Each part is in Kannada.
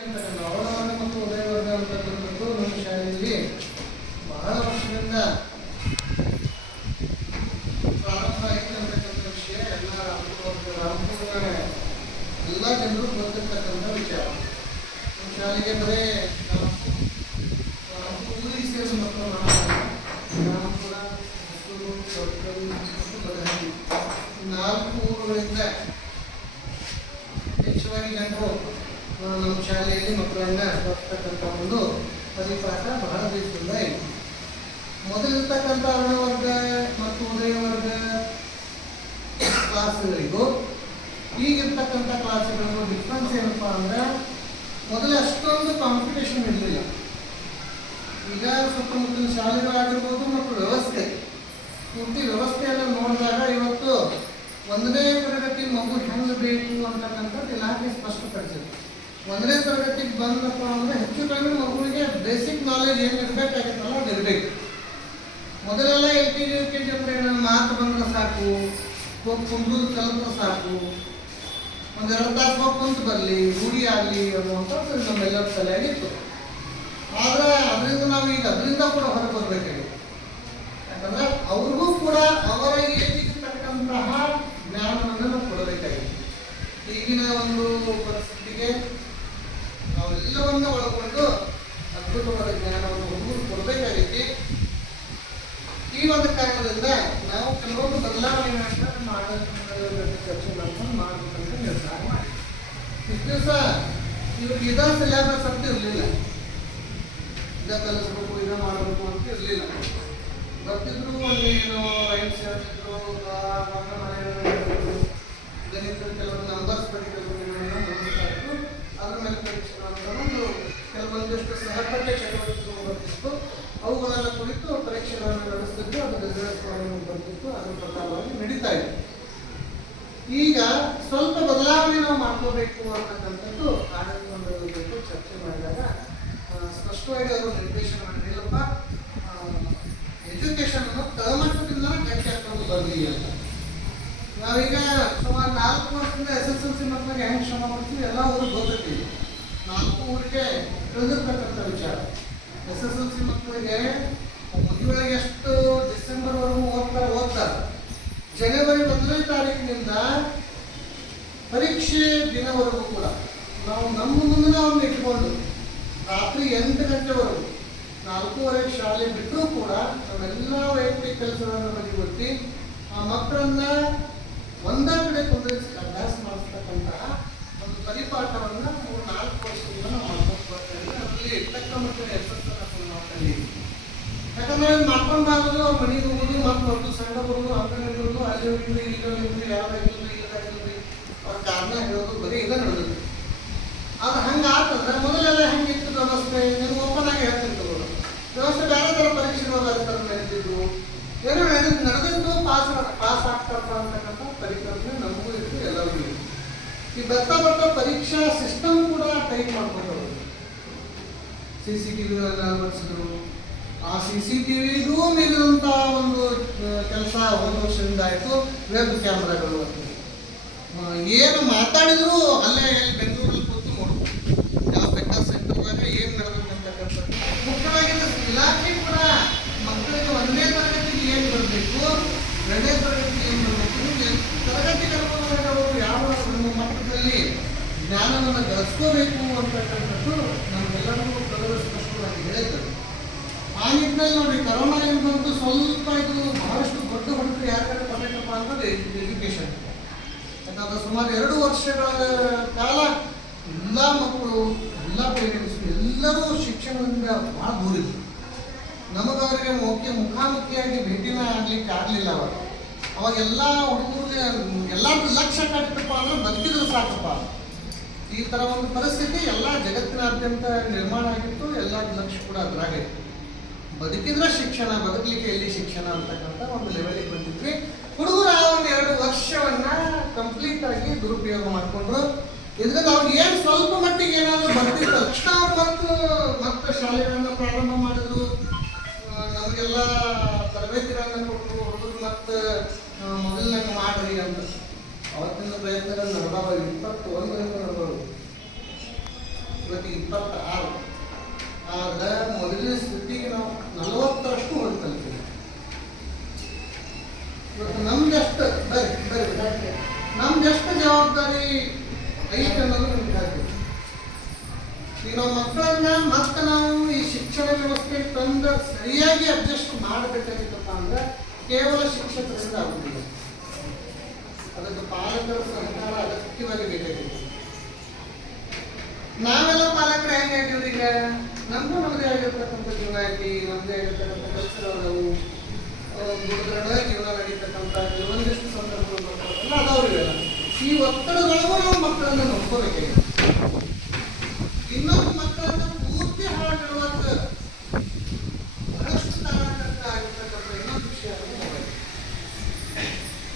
ಅವಳವರ್ಗ ಮತ್ತು ಉದಯವರ್ಗ ಅಂತಕ್ಕಂಥದ್ದು ನಮ್ಮ ಶಾಲೆಯಲ್ಲಿ ಬಹಳ ವರ್ಷದಿಂದ ಪ್ರಾರಂಭ ಆಯಿತು ಅಂತಕ್ಕಂಥ ವಿಷಯ ರಾಮಪುರ ಎಲ್ಲ ಜನರು ಗೊತ್ತಿರ್ತಕ್ಕಂಥ ವಿಚಾರ. ನಮ್ಮ ಶಾಲೆಗೆ ಬರೀ ಊರಿಗೆ ಸೇರಿದ ಮಕ್ಕಳು ರಾಮಪುರ, ಹೊಸೂರು, ಕೊಡಗಲ್ ಮತ್ತು ಬದಹಳ್ಳಿ 4 ಊರುಗಳಿಂದ ಹೆಚ್ಚುವರಿ ಜನರು ನಮ್ಮ ಶಾಲೆಯಲ್ಲಿ ಮಕ್ಕಳನ್ನ ಬರ್ತಕ್ಕಂಥ ಒಂದು ಪರಿಪಾಠ ಬಹಳ ದಿವಸದಿಂದ ಇದೆ. ಮೊದಲಿರ್ತಕ್ಕಂಥ ವರ್ಗ ಮತ್ತು ಉದಯವರ್ಗ ಕ್ಲಾಸ್ಗಳಿಗೂ ಈಗಿರ್ತಕ್ಕಂಥ ಕ್ಲಾಸ್ಗಳಿಗೂ ಡಿಫ್ರೆನ್ಸ್ ಏನಪ್ಪ ಅಂದ್ರೆ, ಮೊದಲು ಅಷ್ಟೊಂದು ಕಾಂಪಿಟೇಷನ್ ಇರಲಿಲ್ಲ. ಈಗ ಸುತ್ತಮುತ್ತಲಿನ ಶಾಲೆಗಳಾಗಿರ್ಬೋದು ಮತ್ತು ವ್ಯವಸ್ಥೆ ಪೂರ್ತಿ ವ್ಯವಸ್ಥೆಯನ್ನು ನೋಡಿದಾಗ ಇವತ್ತು 1ನೇ ತರಗತಿ ಮಗು ಹೆಂಗೆ ಬೇಕು ಅಂತಕ್ಕಂಥದ್ದು ಇಲಾಖೆ ಸ್ಪಷ್ಟಪಡಿಸಿದೆ. 1ನೇ ತರಗತಿಗೆ ಬಂದಪ್ಪ ಅಂದರೆ ಹೆಚ್ಚು ಕಡಿಮೆ ಮಗುವಿಗೆ ಬೇಸಿಕ್ ನಾಲೆಜ್ ಏನು ಇರಬೇಕಾಗಿತ್ತಲ್ಲ ಅದು ಇರಬೇಕು. ಮೊದಲೆಲ್ಲ LKG UKG ಅಂದರೆ ಮಾತು ಬಂದರೆ ಸಾಕು, ಕುಂಬ್ರು ಕಲಿತ್ರೆ ಸಾಕು, 1-2 ತಾಸು ಹೋಗಿ ಕುಂತು ಬರಲಿ, ರೂಢಿ ಆಗಲಿ ಅನ್ನುವಂಥದ್ದು ನಮ್ಮೆಲ್ಲರ ತಲೆಯಾಗಿತ್ತು. ಆದರೆ ಅದರಿಂದ ನಾವು ಈಗ ಅದರಿಂದ ಕೂಡ ಹೊರಗೆ ಬರಬೇಕಾಗಿದೆ. ಯಾಕಂದರೆ ಅವ್ರಿಗೂ ಕೂಡ ಅವರ ಏಜಿಗೆ ತಕ್ಕಂತಹ ಜ್ಞಾನವನ್ನು ನಾವು ಕೊಡಬೇಕಾಗಿದೆ. ಈಗಿನ ಒಂದು ಪರಿಸ್ಥಿತಿಗೆ ನಾವೆಲ್ಲವನ್ನ ಒಳಗೊಂಡು ಅದ್ಭುತವಾದ ಜ್ಞಾನವನ್ನು ಹುಡುಗರು ಕೊಡಬೇಕಾಗೈತಿ. ಈ ಒಂದು ಕಾರಣದಿಂದ ನಾವು ಕೆಲವೊಂದು ಬದಲಾವಣೆಗಳನ್ನು ಚರ್ಚೆ ಮಾಡ್ಕೊಂಡು ಮಾಡಬೇಕಂತ ನಿರ್ಧಾರ ಮಾಡಿ ಇಷ್ಟು ದಿವಸ ಇವ್ರಿಗೆ ಇದ ಸಿಲೆಬಸ್ ಅಂತ ಇರಲಿಲ್ಲ. ಇದ ಕಲಿಸ್ಬೇಕು, ಇದ ಮಾಡಬೇಕು ಅಂತ ಇರಲಿಲ್ಲ. ಬರ್ತಿದ್ರು ಅಲ್ಲಿ ಏನೋ ರೈಮ್ಸ್ ಹೇಳ್ತಿದ್ರು, ಗಣಿತ ಕೆಲವೊಂದು ನಂಬರ್ಸ್ ಬರೀತಿದ್ರು, ನೋಡ್ತಾ ಇದ್ರು. ಅದ್ರ ಮೇಲೆ ಪರೀಕ್ಷೆಗಳನ್ನು ಕೆಲವೊಂದಿಷ್ಟು ಸಹಪಠ್ಯ ಚಟುವಟಿಕೆಗಳು ಬರ್ತಿತ್ತು. ಅವುಗಳೆಲ್ಲ ಕುರಿತು ಪರೀಕ್ಷೆಗಳನ್ನು ನಡೆಸ್ತಿದ್ದು, ಅದು ರಿಸಲ್ಟ್ ಬರ್ತಿತ್ತು. ಅದ್ರ ಪ್ರಕಾರವಾಗಿ ನಡೀತಾ ಇತ್ತು. ಈಗ ಸ್ವಲ್ಪ ಬದಲಾವಣೆ ನಾವು ಮಾಡ್ಕೋಬೇಕು ಅಂತಕ್ಕಂಥದ್ದು ಆಡಳಿತ ಮಂಡಳಿ ಜೊತೆ ಚರ್ಚೆ ಮಾಡಿದಾಗ ಸ್ಪಷ್ಟವಾಗಿ ಅವರು ನಿರ್ದೇಶನ ಮಾಡಿಲ್ಲಪ್ಪ, ಎಜುಕೇಶನ್ ಅನ್ನು ತಳಮಟ್ಟದಿಂದ ಗಟ್ಟಿ ಹಾಕೊಂಡು ಬರಲಿ ಅಂತ. ನಾವೀಗ ಸುಮಾರು 4 ವರ್ಷದಿಂದ SSLC ಮಕ್ಕಳಿಗೆ ಹೆಂಗೆ ಶ್ರಮ ಮಾಡ್ತೀವಿ ಎಲ್ಲ ಊರಿಗೆ ಗೊತ್ತಿರ್ತೀವಿ. 4 ಊರಿಗೆ ತಿಳಿದಿರ್ತಕ್ಕಂಥ ವಿಚಾರ. SSLC ಮಕ್ಕಳಿಗೆ ಮದುವೆಗೆ ಎಷ್ಟು ಡಿಸೆಂಬರ್ವರೆಗೂ ಓದ್ತಾರೆ. ಜನವರಿ 1ನೇ ತಾರೀಕಿನಿಂದ ಪರೀಕ್ಷೆ ದಿನವರೆಗೂ ಕೂಡ ನಾವು ನಮ್ಮ ಮುಂದೆ ಒಂದು ಇಟ್ಕೊಂಡು ರಾತ್ರಿ 8 ಗಂಟೆವರೆಗೂ 4:30 ಶಾಲೆ ಬಿಟ್ಟರೂ ಕೂಡ ನಾವೆಲ್ಲ ವೈಯಕ್ತಿಕ ಕೆಲಸಗಳನ್ನು ಬದಿಗೊತ್ತಿ ಆ ಮಕ್ಕಳನ್ನ ಒಂದೇ ಕಡೆ ಕುಂದಿರಿಸಿ ಅಭ್ಯಾಸ ಮಾಡಿಸ್ತಕ್ಕಂತಹ ಒಂದು ಪರಿಪಾಠವನ್ನು 4 ವರ್ಷದಿಂದ ನಾವು ಮಾಡ್ಕೊಂಡು ಬರ್ತಾ ಇದ್ದೀವಿ. ಅದರಲ್ಲಿ ತಕ್ಕ ಮಟ್ಟಿನ ಯಶಸ್ಸನ್ನು ಮಾಡ್ತಾ ಇದ್ದೀವಿ. ಯಾಕಂದರೆ ಮಾಡ್ಕೊಂಡು ಬಾರೋದು, ಅವ್ರ ಮನೆಗೆ ಹೋಗೋದು, ಮತ್ತು ಹೊರತು ಸಣ್ಣ ಬರೋದು, ಅಂಗಡಿಗಳು ಅಲ್ಲಿ ಹೋಗಿದ್ರಿ, ಇಲ್ಲಿ ಹೋಗಿದ್ರಿ, ಯಾವ ಇಲ್ಲದಿದ್ರಿ ಅವ್ರ ಕಾರಣ ಹೇಳೋದು ಬರೀ ಈಗ ನಡೆದಿತ್ತು. ಅದು ಹಂಗೆ ಆಗ್ತಂದ್ರೆ ಮೊದಲೆಲ್ಲ ಹೆಂಗಿತ್ತು ವ್ಯವಸ್ಥೆ, ನೀವು ಓಪನ್ ಆಗಿ ಹೇಳ್ತಿರ್ತೀವಿ. ವ್ಯವಸ್ಥೆ ಬೇರೆ ಥರ ಪರೀಕ್ಷೆಗಳು ಬೇರೆ ಥರ ನಡೆದಿದ್ದು, ಏನೋ ನಡೆದಿದ್ದು ಪಾಸ್ ಆಗ್ತಾರಪ್ಪ ಅಂತಕ್ಕಂಥ ಪರಿಕಲ್ಪನೆ ನಮಗೂ ಇತ್ತು, ಎಲ್ಲರಿಗೂ ಇತ್ತು. ಈ ಬರ್ತಾ ಪರೀಕ್ಷಾ ಸಿಸ್ಟಮ್ ಕೂಡ ಟೈಪ್ ಮಾಡ್ಕೊಂಡು CCTVಗಳನ್ನು ಅಳವಡಿಸಿದ್ರು. ಆ CCTVಗೂ ಮೀರಿದಂಥ ಒಂದು ಕೆಲಸ ಒಂದು ವರ್ಷದಿಂದ ಆಯಿತು. ವೆಬ್ ಕ್ಯಾಮ್ರಾಗಳು ಏನು ಮಾತಾಡಿದ್ರು ಅಲ್ಲೇ ಬೆಂಗಳೂರಲ್ಲಿ ಕೂತು ನೋಡ್ಬೋದು, ಯಾವ ಬೆಟ್ಟ ಸೆಂಟರ್ದಾಗ ಏನು ನಡೆದಂತಕ್ಕಂಥದ್ದು. ಮುಖ್ಯವಾಗಿ ಇಲಾಖೆ ಕೂಡ ಮಕ್ಕಳಿಗೆ 1ನೇ ತರಗತಿಗೆ ಏನು ಬರಬೇಕು, 2ನೇ ತರಗತಿಗೆ ಏನು ಬರಬೇಕು, ತರಗತಿಗಳು ಯಾವ ಮಟ್ಟದಲ್ಲಿ ಜ್ಞಾನವನ್ನು ಗಳಿಸ್ಕೋಬೇಕು ಅಂತಕ್ಕಂಥದ್ದು ನಮಗೆಲ್ಲರಿಗೂ ಪ್ರಬಲ ಸ್ಪಷ್ಟವಾಗಿ ಹೇಳಿದ್ರು. ಆ ನಿಟ್ಟಿನಲ್ಲಿ ನೋಡಿ, ಕರೋನಾ ಏನು ಬಂತು, ಸ್ವಲ್ಪ ಇದು ಬಹಳಷ್ಟು ದೊಡ್ಡ ಹೊಡೆದು ಯಾರ ಕಡೆ ಕೊಡಬೇಕಪ್ಪ ಅನ್ನೋದು ಎಜುಕೇಷನ್. ಯಾಕಂದ್ರೆ ಸುಮಾರು 2 ವರ್ಷಗಳ ಕಾಲ ಎಲ್ಲ ಮಕ್ಕಳು, ಎಲ್ಲ ಪೇರೆಂಟ್ಸ್ ಎಲ್ಲರೂ ಶಿಕ್ಷಣದಿಂದ ಭಾಳ ದೂರಿದ್ರು. ನಮಗವರಿಗೆ ಮುಖಾಮುಖಿಯಾಗಿ ಭೇಟಿನ ಆಗ್ಲಿಕ್ಕೆ ಆಗಲಿಲ್ಲ. ಅವಾಗೆಲ್ಲ ಹುಡುಗರಿಗೆ ಎಲ್ಲರೂ ಲಕ್ಷ್ಯ ಕಾಡ್ತಪ್ಪ ಅಂದ್ರೆ ಬದುಕಿದ್ರು ಸಾಕಪ್ಪ. ಈ ಥರ ಒಂದು ಪರಿಸ್ಥಿತಿ ಎಲ್ಲ ಜಗತ್ತಿನಾದ್ಯಂತ ನಿರ್ಮಾಣ ಆಗಿತ್ತು. ಎಲ್ಲ ಲಕ್ಷ್ಯ ಕೂಡ ಅದ್ರಾಗಿತ್ತು. ಬದುಕಿದ್ರೆ ಶಿಕ್ಷಣ, ಬದುಕಲಿಕ್ಕೆ ಎಲ್ಲಿ ಶಿಕ್ಷಣ ಅಂತಕ್ಕಂಥ ಒಂದು ಲೆವೆಲಿಗೆ ಬಂದಿದ್ವಿ. ಹುಡುಗರು ಆ ಒಂದು 2 ವರ್ಷವನ್ನ ಕಂಪ್ಲೀಟ್ ಆಗಿ ದುರುಪಯೋಗ ಮಾಡಿಕೊಂಡ್ರು. ಇದರಿಂದ ಅವ್ರಿಗೆ ಏನು ಸ್ವಲ್ಪ ಮಟ್ಟಿಗೆ ಏನಾದರೂ ಬರ್ತಿತ್ತು ತಕ್ಷಣ ಅವ್ರು ಮತ್ತೆ ಶಾಲೆಗಳನ್ನು ಪ್ರಾರಂಭ ಮಾಡಿದ್ರು. ನಮಗೆಲ್ಲ ತರಬೇತಿಗಳನ್ನು ಕೊಟ್ಟರು. ಹುಡುಗರು ಮತ್ತೆ ಮೊದಲನೇ ಮಾಡ್ರಿ ಅಂತ ಅವತ್ತಿನ ಪ್ರಯತ್ನಗಳು ನಡೆದಾವ. 21ರಿಂದ ನಡೆದವು. ಇವತ್ತಿಗೆ 26. ಆದ್ರೆ ಮೊದಲನೇ ಸ್ಥಿತಿಗೆ ನಾವು 40ರಷ್ಟು ಹೊಂದ್ಕಲ್ತೀವಿ. ಇವತ್ತು ನಮ್ದೆಷ್ಟು ಬರ್ರಿ ನಮ್ದೆಷ್ಟು ಜವಾಬ್ದಾರಿ ಐತೆ ಅನ್ನೋದು ನಮ್ಗೆ ಆಗ್ಬೇಕು. ಈಗ ನಾವು ಮಕ್ಕಳನ್ನ ಮತ್ತೆ ನಾವು ಈ ಶಿಕ್ಷಣ ವ್ಯವಸ್ಥೆ ತಂದು ಸರಿಯಾಗಿ ಅಡ್ಜಸ್ಟ್ ಮಾಡಬೇಕಾಗಿತ್ತಪ್ಪ ಅಂದ್ರೆ ಕೇವಲ ಶಿಕ್ಷಕರಿಂದ ಆಗುದಿಲ್ಲ. ಅದಕ್ಕೆ ಪಾಲಕರ ಸಹಕಾರ ಅಗತ್ಯವಾಗಿ ಬೇಕಾಗಿದೆ. ನಾವೆಲ್ಲ ಪಾಲಕರು ಹೆಂಗಾಗಿವ್ರಿ? ಈಗ ನಮ್ಮದೇ ಆಗಿರ್ತಕ್ಕಂಥ ಜೀವನ ಐತಿ, ನಮ್ಮದೇ ಆಗಿರ್ತಕ್ಕಂಥ ಕೆಲಸಗಳು ದುಡಿದ್ರೆ ಜೀವನ ನಡೀತಕ್ಕಂಥ ಒಂದಿಷ್ಟು ಸಂದರ್ಭಗಳು ಬರ್ತಾವಲ್ಲ ಅದಾವ್ರಿವೆಲ್ಲ. ಈ ಒತ್ತಡದೊಳಗೂ ನಾವು ಮಕ್ಕಳನ್ನ ನೋಡ್ಕೋಬೇಕಾಗಿದೆ. ಇನ್ನೊಂದು ಮಕ್ಕಳನ್ನ ಪೂರ್ತಿ ಹಾಳಿಡುವಂತ ಬಹಳಷ್ಟು ಕಾರಣಕರ್ತ ಆಗಿರ್ತಕ್ಕಂಥ ಇನ್ನೊಂದು ವಿಷಯ ಮೊಬೈಲ್.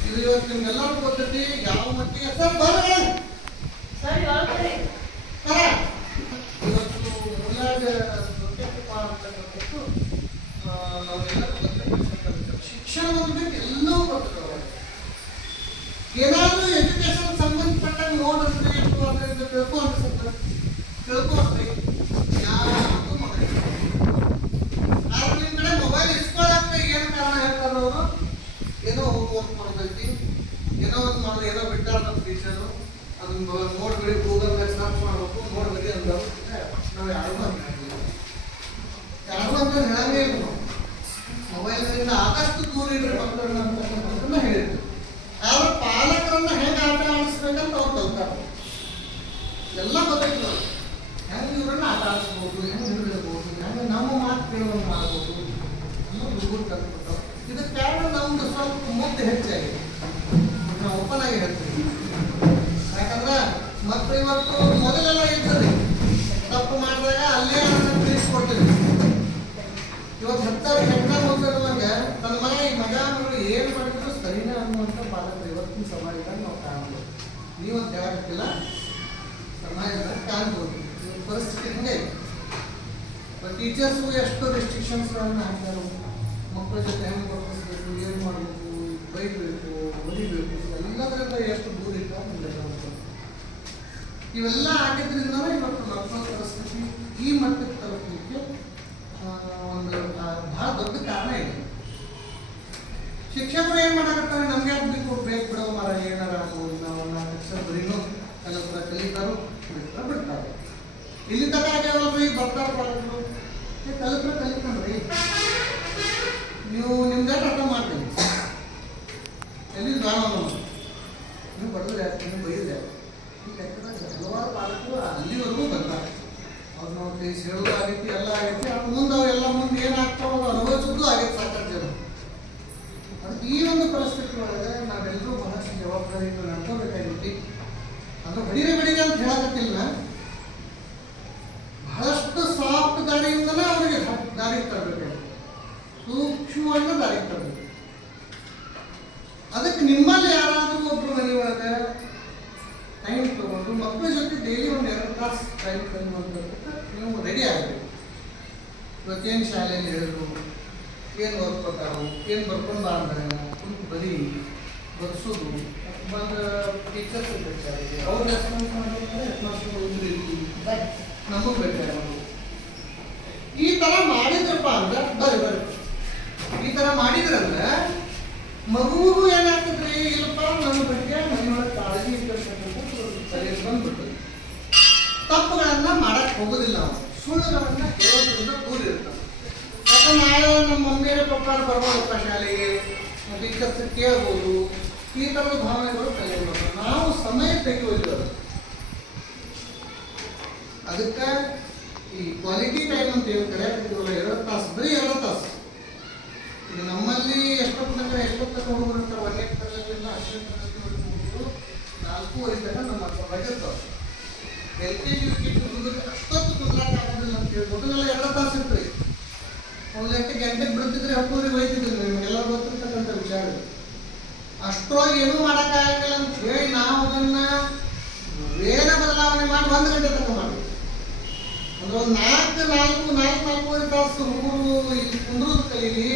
ಇದು ಇವತ್ತು ನಿಮ್ಗೆಲ್ಲರೂ ಗೊತ್ತೈತಿ ಯಾವ ಮಟ್ಟಿಗೆ ಇವತ್ತು ಮುಲ್ಲಾಗ ದೊಡ್ಡಪ್ಪ ಅಂತಕ್ಕಂಥದ್ದು ನಾವೆಲ್ಲರೂ ಗೊತ್ತಿರ್ತಕ್ಕಂಥ ಶಿಕ್ಷಣ ಒಂದು ಬೇಕು, ಎಲ್ಲವೂ ಗೊತ್ತಿರೋದು. ಏನಾದರೂ ಎಜುಕೇಶನ್ ಸಂಬಂಧಪಟ್ಟಂಗೆ ನೋಡಿದ್ರೆ ಎಷ್ಟು ಅದರಿಂದ ತಿಳ್ಕೊ ಅನ್ಸುತ್ತೆ, ತಿಳ್ಕೊಂಡ್ರಿ ಯಾವುದು ಮೊಬೈಲ್. ಆದ್ರೆ ನಿಮ್ಮ ಕಡೆ ಮೊಬೈಲ್ ಇಸ್ಕೊಳ್ಳೋಕೆ ಏನು ಕಾರಣ ಹೇಳ್ತಾರೆ ಅವರು? ಏನೋ ಹೋಮ್ವರ್ಕ್ ಮಾಡ್ತೈತಿ, ಏನೋ ಒಂದು ಮಾಡೋದು, ಏನೋ ಬಿಟ್ಟಾರ ನಮ್ಮ ಟೀಚರು, ಅದನ್ನ ನೋಡ್ಬಿಡಿ ಗೂಗಲ್ನಾಗ ಸರ್ಚ್ ಮಾಡ್ಬೇಕು, ನೋಡ್ಬಿಡಿ ಅಂದವು. ನಾವು ಯಾರಿಗೂ ಅಂತ ಹೇಳಂಗೇ ಇಲ್ಲ. ನಾವು ಮೊಬೈಲ್ನಿಂದ ಆದಷ್ಟು ದೂರ ಇದ್ರೆ ಮಕ್ಕಳನ್ನ ಅಂತಕ್ಕಂಥದ್ದನ್ನ ಹೇಳಿದ್ರು. ಆದ್ರೆ ಪಾಲಕರನ್ನ ಹೆಂಗೆ ಆಟ ಆಡಿಸ್ಬೇಕಂತ ಅವ್ರು ಕಲ್ತಾರೆ. ಎಲ್ಲ ಗೊತ್ತಾಯ್ತು ಹೆಂಗೆ ಇವ್ರನ್ನ ಆಟ ಆಡಿಸ್ಬೋದು, ಹೆಂಗೆ ಹಿಡಿದಿರ್ಬೋದು, ಹೆಂಗೆ ನಮ್ಮ ಮಾತು ಕೇಳುವಂಗೆ ಮಾಡ್ಬೋದು ಅನ್ನೋದು ಹುಡುಗರು ಕಲ್ತ್ಬಿಟ್ಟು. ಇದಕ್ಕೆ ಕಾರಣ ನಮ್ದು ಸ್ವಲ್ಪ ಮುದ್ದೆ ಹೆಚ್ಚಾಗಿದೆ. ನಾವು ಓಪನ್ ಆಗಿ ಹೇಳ್ತೀವಿ. ಯಾಕಂದ್ರೆ ಮಕ್ಕಳು ಇವತ್ತು ಮೊದಲೆಲ್ಲ ಇರ್ತದೆ, ತಪ್ಪು ಮಾಡಿದಾಗ ಅಲ್ಲೇ ಅದನ್ನು ತಿಳಿಸ್ಕೊಡ್ತೀವಿ. ಇವತ್ತು ಹೆಕ್ಟಾರ್ ಹೋಗ್ತಿರುವಾಗ ತನ್ನ ಮಗಗಳು ಏನು ಮಾಡಿದ್ರು ಸರಿನಾ ಅನ್ನುವಂಥ ಪಾಲಕರು ಇವತ್ತಿನ ಸಮಾಜದಾಗ ನಾವು ಕಾಣ್ಬೋದು. ನೀವಂತ ಹೇಳಕ್ಕಿಲ್ಲ, ಸಮಾಜದಾಗ ಕಾಣ್ಬೋದು. ಪರಿಸ್ಥಿತಿ ಹಿಂಗೆ ಟೀಚರ್ಸು ಎಷ್ಟು ರೆಸ್ಟ್ರಿಕ್ಷನ್ಸ್ಗಳನ್ನು ಹಾಕ್ತಾರೆ. ಮಕ್ಕಳ ಜೊತೆ ಹೆಂಗೆ ವರ್ತಿಸ್ಬೇಕು, ಏನು ಮಾಡಬೇಕು, ಬೈಬೇಕು, ಹೊಡಿಬೇಕು, ಎಲ್ಲದರಿಂದ ಎಷ್ಟು ದೂರ ಇರ್ತಾವೆ. ಇವೆಲ್ಲ ಆಗಿದ್ರಿಂದ ಇವತ್ತು ಮಕ್ಕಳ ಪರಿಸ್ಥಿತಿ ಈ ಮಟ್ಟಕ್ಕೆ ತಲುಪಲಿಕ್ಕೆ ಒಂದು ಬಹಳ ದೊಡ್ಡ ಕಾರಣ ಇದೆ. ಶಿಕ್ಷಕರು ಏನು ಮಾಡಾಕತ್ತಾರೆ? ನಮ್ಗೆ ಯಾಕೆ ಬೇಕು ಬಿಡೋ ಮರ, ಏನಾರ ಆಗ್ಬೋದು, ನಾವು 4 ಅಕ್ಷರ ಬರೀನೂ ಕಲಿತರ ಕಲಿತಾರೋ ಬಿಡ್ತಾರೆ. ಇಲ್ಲಿ ತನಕ ಆಗ್ಯಾವಲ್ರಿ, ಬರ್ತಾರ ಪಾಲಕರು ಕಲಿತ್ರಿ, ನೀವು ನಿಮ್ದೇ ಅರ್ಥ ಮಾಡ್ತೀವಿ. ಎಲ್ಲಿ ನಾವು ನೀವು ಬಡದ್ರೆ ನೀವು ಬೈದ್ರೆ ಈ ಲೆಕ್ಕದಾಗ ಹಲವಾರು ಪಾಲಕರು ಅಲ್ಲಿವರೆಗೂ ಬರ್ತಾರೆ. ಅವ್ರು ನಾವು ತಿಳಿಸಿ ಹೇಳೋದು ಆಗೈತಿ, ಎಲ್ಲ ಆಗೈತಿ. ಅವ್ರ ಮುಂದೆ ಅವರೆಲ್ಲ ಮುಂದೆ ಏನಾಗ್ತಾವ ಅನುಭವಿಸೋದು ಆಗೈತೆ ಸಾಕಷ್ಟು ಜನ. ಅದಕ್ಕೆ ಈ ಒಂದು ಪರಿಸ್ಥಿತಿ ಒಳಗೆ ನಾವೆಲ್ಲರೂ ಬಹಳಷ್ಟು ಜವಾಬ್ದಾರಿಯಿಂದ ನಡ್ಕೋಬೇಕಾಗೈತಿ. ಅದು ಬಡಿರೆ ಅಂತ ಹೇಳಕತ್ತಿಲ್ಲ, ಬಹಳಷ್ಟು ಸಾಫ್ಟ್ ದಾರಿಯಿಂದನೇ ಅವರಿಗೆ ದಾರಿಗೆ ತರಬೇಕಾಗುತ್ತೆ, ಸೂಕ್ಷ್ಮವಾಗಿ ದಾರಿಗೆ ತರಬೇಕು. ಅದಕ್ಕೆ ನಿಮ್ಮಲ್ಲಿ ಯಾರಾದರೂ ಒಬ್ಬರು ಮನೆ ಒಳಗೆ ಟೈಮ್ ತಗೊಂಡು ಮಕ್ಕಳ ಜೊತೆ ಡೈಲಿ ಒಂದು 2 ತಾಸು ಟೈಮ್ ಕಲಿಯುವಂಥದ್ದು ನೀವು ರೆಡಿ ಆಗಬೇಕು. ಇವತ್ತೇನು ಶಾಲೆಯಲ್ಲಿ ಹೇಳಿದ್ರು, ಏನು ವರ್ಕ್ ಕೊಟ್ಟಾರು, ಏನು ಬರ್ಕೊಂಡು ಬಾಂದ್ರೆ ಕುಂತು ಬರೀ ಬರ್ಸೋದು, ಬಂದು ಟೀಚರ್ಸ್ ಬೇಕಾಗಿದೆ, ಅವ್ರು ರೆಸ್ಪಾನ್ಸ್ ಮಾಡಬೇಕಂದ್ರೆ ಹೆಡ್ ಮಾಸ್ಟರ್ ನಮಗೂ ಬೇಕಾಗಿ ಈ ಥರ ಮಾಡಿದ್ರಪ್ಪ ಅಂದ್ರೆ ಬರ್ರಿ ಈ ಥರ ಮಾಡಿದ್ರಂದ್ರೆ ಮಗುವಿಗೂ ಏನಾಗ್ತದ್ರಿ? ಇಲ್ಲಪ್ಪ ನನ್ನ ಬಗ್ಗೆ ಮನೆಯೊಳಗೆ ಕಾಳಜಿ ಇರ್ತಕ್ಕಂಥ ಸರಿಯಾಗಿ ಬಂದ್ಬಿಡ್ತದೆ. ತಪ್ಪುಗಳನ್ನ ಮಾಡಕ್ಕೆ ಹೋಗೋದಿಲ್ಲ, ನಾವು ಸುಳ್ಳುಗಳನ್ನ ಹೇಳೋದ್ರಿಂದ ದೂರ ಇರ್ತಾರೆ. ಯಾಕಂದ್ರೆ ನಾಳೆ ನಮ್ಮ ಮಮ್ಮಿಯರ ಪಪ್ಪಾರ ಬರ್ಬೋದಪ್ಪ ಶಾಲೆಗೆ, ಟೀಚರ್ಸ್ ಕೇಳ್ಬೋದು, ಈ ಥರದ ಭಾವನೆಗಳು ಕಲಿಯಬೇಕು. ನಾವು ಸಮಯ ತೆಗೆಯುವುದಿಲ್ಲ. ಅದಕ್ಕೆ ಈ ಕ್ವಾಲಿಟಿ ಟೈಮ್ ಅಂತ ಏನು ಕರೆಯಕ್ಕಿವಲ್ಲ, 2 ತಾಸು, ಬರೀ 2 ತಾಸು. ಈಗ ನಮ್ಮಲ್ಲಿ ಎಷ್ಟೊತ್ತಕ್ಕ ಹುಡುಗರು ಇರ್ತಾರೆ, 1ನೇ ತರಗತಿಯಿಂದ 10ನೇ ತರಗತಿ ಹುಡುಗರು 4:30 ತನಕ ನಮ್ಮ ಬಗೆರ್ತಾವೆ. LKG UKG ಹುಡುಗರಿಗೆ ಅಷ್ಟೊತ್ತು ಕುಂದ್ರಾಕ ಆಗೋದಿಲ್ಲ ಅಂತ ಹೇಳಿ ಮೊದಲೆಲ್ಲ 2 ತಾಸು ಇರ್ತೀವಿ. ಒಂದು ಗಂಟೆಗೆ ಬಿಡ್ತಿದ್ರೆ 10:30 ಒಯ್ತಿದ್ರು. ನಿಮಗೆಲ್ಲ ಗೊತ್ತಿರ್ತಕ್ಕಂಥ ವಿಚಾರ. ಅಷ್ಟೊಳಗೆ ಏನೂ ಮಾಡೋಕ್ಕಾಗಂಗಿಲ್ಲ ಅಂತ ಹೇಳಿ ನಾವು ಅದನ್ನ ವೇಳೆ ಬದಲಾವಣೆ ಮಾಡಿ 1 ಗಂಟೆ ತನಕ ಮಾಡಿ ಅಂದ್ರೆ ಒಂದು 4-4.5 ತಾಸು ಹುಡುಗರು ಇಲ್ಲಿ ಕುಂದ್ರೋದು ಕಲೀಲಿ.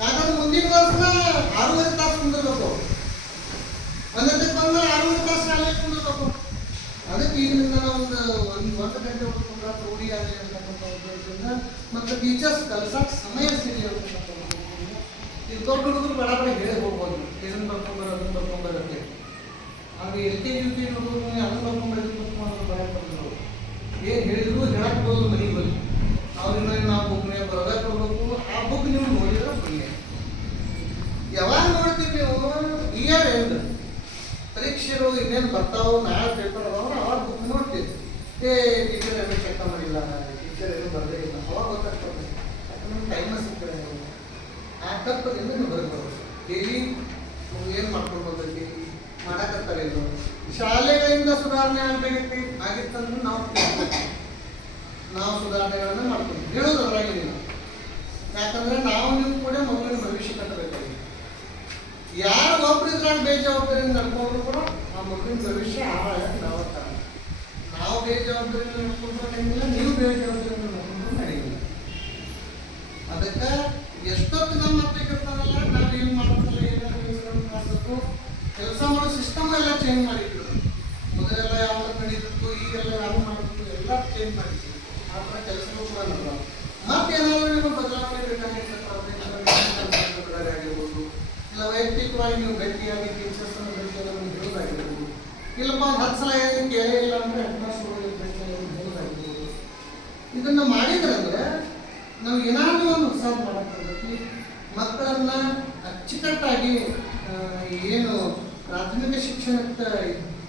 ಯಾಕಂದ್ರೆ ಮುಂದಿನ ವರ್ಷ 6.5 ತಾಸು ಕುಂದಿರ್ಬೇಕು. ಒಂದಕ್ಕೆ ಬಂದ್ರೆ 6.5 ತಾಸು ಶಾಲೆಗೆ ಕುಂದಿರ್ಬೇಕು. ಅದಕ್ಕೆ ಈಗಿನಿಂದ ಒಂದು ಗಂಟೆ ಹೊಡ್ಕೊಂಡ್ರೆ ರೂಢಿ ಆಗಲಿ ಅಂತಕ್ಕಂಥ ಉದ್ದೇಶದಿಂದ ಮತ್ತು ಟೀಚರ್ಸ್ ಕಲ್ಸಕ್ಕೆ ಸಮಯ ಸಿಗಲಿ ಅಂತಕ್ಕಂಥ ಉದ್ದೇಶದಿಂದ ಈಗ ದೊಡ್ಡ ಹುಡುಗರು ಬೇಡ ಬೇಡ ಹೇಳಿ ಹೋಗ್ಬೋದು, ಇದನ್ನು ಬರ್ಕೊಂಬರ ಅದನ್ನು ಬರ್ಕೊಂಬರತ್ತೆ. ಆದ್ರೆ LKG ಹುಡುಗರು ಅದನ್ನು ಬರ್ಕೊಂಬರೋದು ಭಯ ಪಡ್ತಾರೆ. ಏನು ಹೇಳಿದ್ರು ಹೇಳಕ್ಕೆ ಬರೋದು ಮನೆಗೆ ಬರಲಿ, ಅವ್ರಿಂದ ನಾವು ಬುಕ್ನೇ ಬರೋದಕ್ಕೆ ಹೋಗ್ಬೇಕು. ಆ ಬುಕ್ ನೀವು ನೋಡಿದ್ರೆ ಪುಣ್ಯ. ಯಾವಾಗ ನೋಡ್ತೀವಿ ನೀವು? ಇಯರ್ ಎಂಡ್ ಪರೀಕ್ಷೆಗಳು ಇನ್ನೇನು ಬರ್ತಾವೆ, ನಾಳೆ ಪೇಪರ್ ಅದಾವ, ಅವಾಗ ಬುಕ್ ನೋಡ್ತೀವಿ. ಟೀಚರ್ ಏನೂ ಚೆಕ್ ಮಾಡಿಲ್ಲ, ಟೀಚರ್ ಏನೂ ಬರದೇ ಇಲ್ಲ, ಅವಾಗ ಗೊತ್ತಾಗ್ತದೆ. ಯಾಕಂದ್ರೆ ಟೈಮ ಸಿಗ್ತಾರೆ. ಆ ತಪ್ಪದಿಂದ ನೀವು ಬರಬಹುದು. ಡೈಲಿ ಏನು ಮಾಡ್ಕೊಂಡು ಬಂದೈತಿ ಮಾಡಕತ್ತಾರೆ. ಇದು ಶಾಲೆಗಳಿಂದ ಸುಧಾರಣೆ ಆಗಿತ್ತಂದ್ರೆ ನಾವು ಸುಧಾರಣೆಗಳನ್ನು ಮಾಡ್ತೀವಿ, ಹೇಳೋದು ಅದ್ರಾಗಿಲ್ಲ. ಯಾಕಂದ್ರೆ ನಾವು ನೀವು ಕೂಡ ಮಗುವಿನ ಭವಿಷ್ಯ ಕಟ್ಟಬೇಕಾಗಿದೆ. ಯಾರು ಒಬ್ಬರಿದ್ರಾಗ ಬೇಜವಾಬ್ದಾರಿಯಿಂದ ನಡ್ಕೊಂಡ್ರು ಕೂಡ ಆ ಮಗುವಿನ ಭವಿಷ್ಯ ಹಾಳಾಗಿ ನಾವು ಬೇಜವಾಬ್ದಾರಿಯಿಂದ ನಡ್ಕೊಂಡ್ರೆ ನಡೆಯಿಲ್ಲ, ನೀವು ಬೇಜವಾಬ್ದಾರಿಯಿಂದ ನಡ್ಕೊಂಡ್ರು ನಡೆಯಿಲ್ಲ. ಅದಕ್ಕೆ ಎಷ್ಟೊತ್ತು ನಮ್ಮ ಮಕ್ಕಳಿರ್ತಾರಲ್ಲ, ನಾವು ಏನು ಮಾಡ್ಬೇಕಲ್ಲ, ಏನಾದ್ರು ಮಾಡಬೇಕು, ಕೆಲಸ ಮಾಡೋ ಸಿಸ್ಟಮ್ ಎಲ್ಲ ಚೇಂಜ್ ಮಾಡಿದ್ರು. ಮೊದಲೆಲ್ಲ ಯಾವಾಗ ನಡೀತಿತ್ತು, ಈಗೆಲ್ಲ ಯಾವ ಮಾಡಬೇಕು ಎಲ್ಲ ಚೇಂಜ್ ಮಾಡಿದ್ರು. ಆ ಥರ ಕೆಲಸಗಳು ಕೂಡ ನಡೆದ. ಮತ್ತೇನಾದ್ರು ನಿಮಗೆ ಬದಲಾವಣೆ ಬೇಕಾಗಿರ್ಬೋದು, ಇಲ್ಲ ವೈಯಕ್ತಿಕವಾಗಿ ನೀವು ಗಟ್ಟಿಯಾಗಿ ಟೀಚರ್ಸ್ ಅನ್ನು ಭೇಟಿಯಾಗಿ ಹೇಳೋದಾಗಿರ್ಬೋದು, ಇಲ್ಲಪ್ಪ ಒಂದು 10 ಸಲ ಏನು ಕೇಳೇ ಇಲ್ಲ ಅಂದರೆ ಹೇಳೋದಾಗಿರ್ಬೋದು. ಇದನ್ನು ಮಾಡಿದ್ರಂದ್ರೆ ನಾವು ಏನಾದರೂ ಒಂದು ಹೊಸ ಮಾಡಕ್ಕೆ ಮಕ್ಕಳನ್ನ ಅಚ್ಚುಕಟ್ಟಾಗಿ ಏನು ಪ್ರಾಥಮಿಕ ಶಿಕ್ಷಣಕ್ಕೆ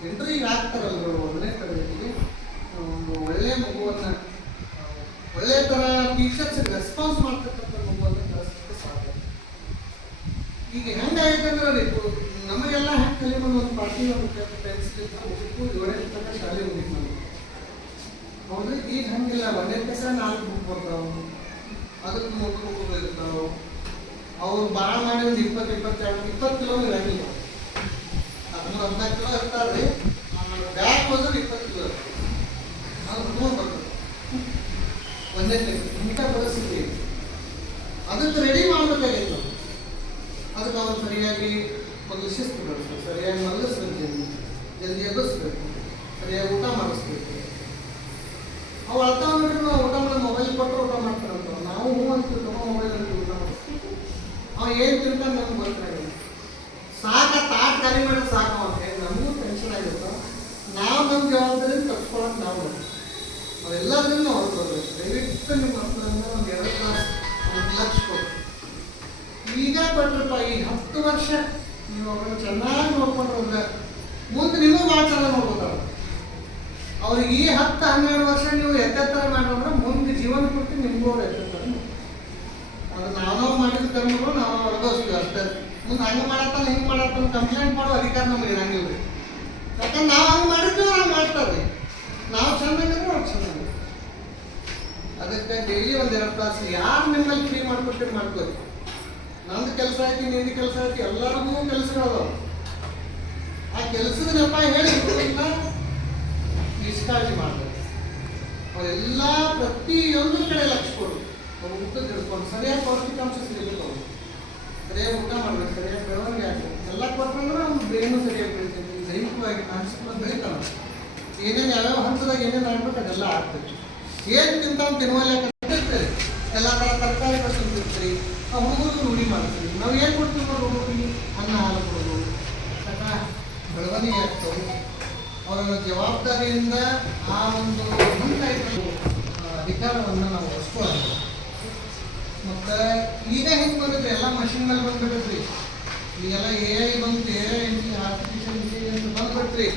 ಎಂಟ್ರಿಗೆ ಆಗ್ತಾರಲ್ಲ 1ನೇ ತರಗತಿಗೆ, ಒಂದು ಒಳ್ಳೆಯ ಮಗುವನ್ನು ಒಳ್ಳೆಯ ಥರ ಟೀಚರ್ಸ್ ರೆಸ್ಪಾನ್ಸ್ ಮಾಡ್ತಕ್ಕಂಥ ಮಗುವನ್ನು ಕಳಿಸೋಕ್ಕೆ ಸಾಧ್ಯ. ಈಗ ಹೆಂಗಾಯ್ತು ಅಂದ್ರೆ ನಮಗೆಲ್ಲ ಹೆಂಗೆ ಕಲಿಬೋದು, ಒಂದು ಪಾರ್ಟಿ ಒಂದು ಪೆನ್ಸಿಲ್ ಹೋಗ್ಬೇಕು, 7ನೇ ತನಕ ಶಾಲೆ ಹೋಗಿದ್ದು ನಮಗೆ. ಹೌದು, ಈಗ ಹಂಗಿಲ್ಲ. 1ನೇ ತನಕ 4 ಬುಕ್ ಬರ್ತಾವೆ, ಅದಕ್ಕೆ 3 ಬುಕ್ ಇರ್ತಾವೆ. ಅವ್ರು ಭಾಳ ಮಾಡಿ ಒಂದು 20 ಕಿಲೋ ಇರಂಗಿಲ್ಲ, 13-14 ಕಿಲೋ ಇರ್ತಾರೆ ರೀ. ಬ್ಯಾಗ್ ಹೋದ್ರೆ 20 ಕಿಲೋ ಅದು ಹುಡ್ಕೊಂಡು ಬರ್ತದೆ. 1ನೇ ತರಗತಿ ಇಂಥ ಪರಿಸ್ಥಿತಿ. ಅದಕ್ಕೆ ರೆಡಿ ಮಾಡಬೇಕಾಗಿತ್ತು. ಅದಕ್ಕೆ ಅವ್ರು ಸರಿಯಾಗಿ ಮೊದಲು ಶಿಸ್ತು ಬೆಳೆಸ್ಬೇಕು, ಸರಿಯಾಗಿ ಮಲಗಿಸ್ಬೇಕು, ಜಲ್ದಿ ಎಬ್ಬಿಸ್ಬೇಕು, ಸರಿಯಾಗಿ ಊಟ ಮಾಡಿಸ್ಬೇಕು. ಅವು ಅಳ್ತಾವ ನೋಡ್ರಿ, ನಾವು ಊಟ ಮಾಡಿ ಮೊಬೈಲ್ ಕೊಟ್ಟರೆ ಊಟ ಮಾಡ್ತಾರಂತ. ನಾವು ಅಂತೀವಿ ಮೊಬೈಲ್ ಅಂತ ಊಟ ಮಾಡಿಸ್ತೀವಿ. ಅವ ಏನು ತಿಳ್ಕೊಂಡು ನಮ್ಗೆ ಗೊತ್ತಾಗಿಲ್ಲ. ಸಾಕ ತಾಟ್ ಖಾಲಿ ಮಾಡೋದು ಸಾಕು ಅಂತ ಹೇಳಿ ನಮಗೂ ಟೆನ್ಷನ್ ಆಗಿರ್ತಾವ. ನಾವು ನಮ್ಮ ಜವಾಬ್ದಾರಿ ತಪ್ಪಿಸ್ಕೊಳ್ಳೋಕೆ ನಾವು ಅವೆಲ್ಲದನ್ನು ನಾವು ಹೊರಕೋಬೇಕು. ದಯವಿಟ್ಟು ನಿಮ್ಮ ಮಕ್ಕಳನ್ನ ಒಂದು 2 ಕ್ಲಾಸ್ 1 ಲಕ್ಷ ಕೊಟ್ಟು ಈಗ ಕೊಟ್ರಪ್ಪ, ಈ 10 ವರ್ಷ ನೀವು ಅವ್ರನ್ನ ಚೆನ್ನಾಗಿ ನೋಡ್ಕೊಂಡ್ರೆ ಮುಂದೆ ನಿಮಗೂ ಭಾಳ ಚೆನ್ನಾಗಿ ನೋಡ್ಕೊತಾರೆ. ಅವ್ರಿಗೆ ಈ 10-12 ವರ್ಷ ನೀವು ಎತ್ತೆತ್ತರ ಮಾಡಿದ್ರೆ ಮುಂದೆ ಜೀವನ ಪೂರ್ತಿ ನಿಮಗೂ ಅವ್ರು ಎತ್ತೆತ್ತಾರೆ. ಅದು ನಾವು ಮಾಡಿದ ಕರ್ಮಗಳು ನಾವು ಅನುಭವಿಸ್ತೀವಿ ಅಷ್ಟೇ. ಮುಂದೆ ಹಂಗೆ ಮಾಡತ್ತಾನೆ ಹಿಂಗೆ ಮಾಡತ್ತಾನೆ ಕಂಪ್ಲೇಂಟ್ ಮಾಡೋ ಅಧಿಕಾರ ನಮಗೆ ಇರಂಗಿಲ್ಲ ರೀ. ಯಾಕಂದ್ರೆ ನಾವು ಹಂಗೆ ಮಾಡಿದ್ವಿ, ನಾವು ಮಾಡ್ತಾರೆ. ನಾವು ಚೆನ್ನಾಗಿದ್ರೆ ಅವ್ರು ಚೆನ್ನಾಗಿ. ಅದಕ್ಕೆ ಡೈಲಿ ಒಂದು 2 ಕ್ಲಾಸ್ ಯಾರು ನಿಮ್ಮಲ್ಲಿ ಫ್ರೀ ಮಾಡ್ಕೊಟ್ಟು ಮಾಡ್ಕೋರಿ. ನಂದು ಕೆಲಸ ಐತಿ, ನಿಂದು ಕೆಲಸ ಐತಿ, ಎಲ್ಲರಿಗೂ ಕೆಲಸಗಳದಾವ. ಆ ಕೆಲಸದ ನೆಪ ಹೇಳಿ ನಿಷ್ಕಾಳಜಿ ಮಾಡ್ತಾರೆ. ಅವರೆಲ್ಲ ಪ್ರತಿಯೊಂದು ಕಡೆ ಲಕ್ಷ್ಯ ಕೊಡು. ಅವ್ರು ಊಟ ತಿಳ್ಕೊಂಡು ಸರಿಯಾಗಿ ಪೌಷ್ಟಿಕಾಂಶ ಸಿಗಬೇಕು, ಅವರು ಸರಿಯಾಗಿ ಊಟ ಮಾಡ್ಬೇಕು, ಸರಿಯಾಗಿ ಬೆಳವಣಿಗೆ ಆಗ್ಬೇಕು. ಎಲ್ಲ ಕೊಟ್ಟಂದ್ರೆ ಅವ್ನು ಬ್ರೈನು ಸರಿಯಾಗಿ ಬೆಳಿತೈತಿ, ದೈಹಿಕವಾಗಿ ಮಾನಸಿಕವಾಗಿ ಬೆಳಿತಾನೆ. ಏನೇನು ಯಾವ್ಯಾವ ಹಂತದಾಗ ಏನೇನು ಆಗ್ಬೇಕು ಅದೆಲ್ಲ ಆಗ್ತೈತಿ. ಏನು ತಿಂತಾವ್ ತಿನ್ನುವಲ್ಲ ಕಟ್ಟಿರ್ತೀರಿ, ಎಲ್ಲ ಥರ ತರಕಾರಿಗಳು ತಿಂತಿರ್ತೀರಿ. ಆ ಹುಡುಗರು ರೂಢಿ ಮಾಡ್ತೀವಿ. ನಾವು ಏನು ಕೊಡ್ತೀವಿ ನೋಡಿ ಹುಡುಗರಿಗೆ? ಅನ್ನ ಹಾಲು ಕೊಡೋದು, ಬೆಳವಣಿಗೆ ಆಗ್ತವೆ. ಅವರ ಜವಾಬ್ದಾರಿಯಿಂದ ಆ ಒಂದು ಅಧಿಕಾರವನ್ನು ನಾವು ವಹಿಸ್ಕೊಳ್ಳೋದು. ಮತ್ತು ಈಗ ಹೆಂಗೆ ಬಂದಿದ್ರಿ, ಎಲ್ಲ ಮಷಿನ್ ಮೇಲೆ ಬಂದ್ಬಿಟ್ಟಿದ್ರಿ. ಈಗೆಲ್ಲ AI ಬಂತು, ಆರ್ಟಿಫಿಷಿಯಲ್ ಇಂಟೆಲಿಜೆನ್ಸ್ ಬಂದ್ಬಿಟ್ರಿ.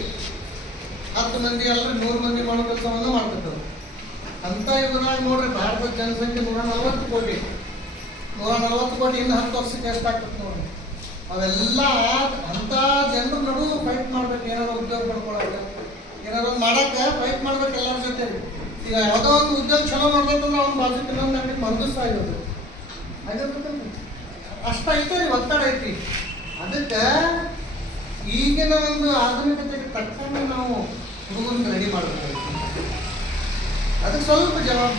10 ಮಂದಿ ಅಲ್ಲರಿ 100 ಮಂದಿ ಮಾಡೋ ಕೆಲಸವನ್ನು ಮಾಡ್ತಿರ್ತಾರೆ. ಅಂಥ ಯುಗದಾಗ ನೋಡ್ರಿ, ಭಾರತದ ಜನಸಂಖ್ಯೆ 140 ಕೋಟಿ. 140 ಕೋಟಿ ಇನ್ನು 10 ವರ್ಷಕ್ಕೆ ಎಷ್ಟಾಗ್ತದೆ ನೋಡ್ರಿ. ಅವೆಲ್ಲ ಅಂಥ ಜನರ ನಡುವೆ ಫೈಟ್ ಮಾಡ್ಬೇಕು. ಏನಾದ್ರು ಉದ್ಯೋಗ ಪಡ್ಕೊಳ್ಳೋದು, ಏನಾದ್ರು ಮಾಡೋಕ್ಕೆ ಫೈಟ್ ಮಾಡ್ಬೇಕು ಎಲ್ಲರ ಜೊತೆ. ಈಗ ಯಾವುದೋ ಒಂದು ಉದ್ಯೋಗ ಚಲೋ ಮಾಡ್ಬೇಕಂದ್ರೆ ಅವ್ನು ಬಾಜು ಇನ್ನೊಂದು ಅಂಗಡಿ ಮಂದಿಸ್ತಾ ಇರೋದು ಆಗಿರ್ಬೇಕಲ್ಲ. ಅಷ್ಟು ಐತೆ ರೀ, ಒತ್ತಡ ಐತಿ. ಅದಕ್ಕೆ ಈಗಿನ ಒಂದು ಆಧುನಿಕತೆಗೆ ತಕ್ಕಂಗೆ ನಾವು ಹುಡುಗರಿಗೆ ರೆಡಿ ಮಾಡಬೇಕಾಗಿತ್ತು. ಅದಕ್ಕೆ ಸ್ವಲ್ಪ ಜವಾಬ್ದಾರಿ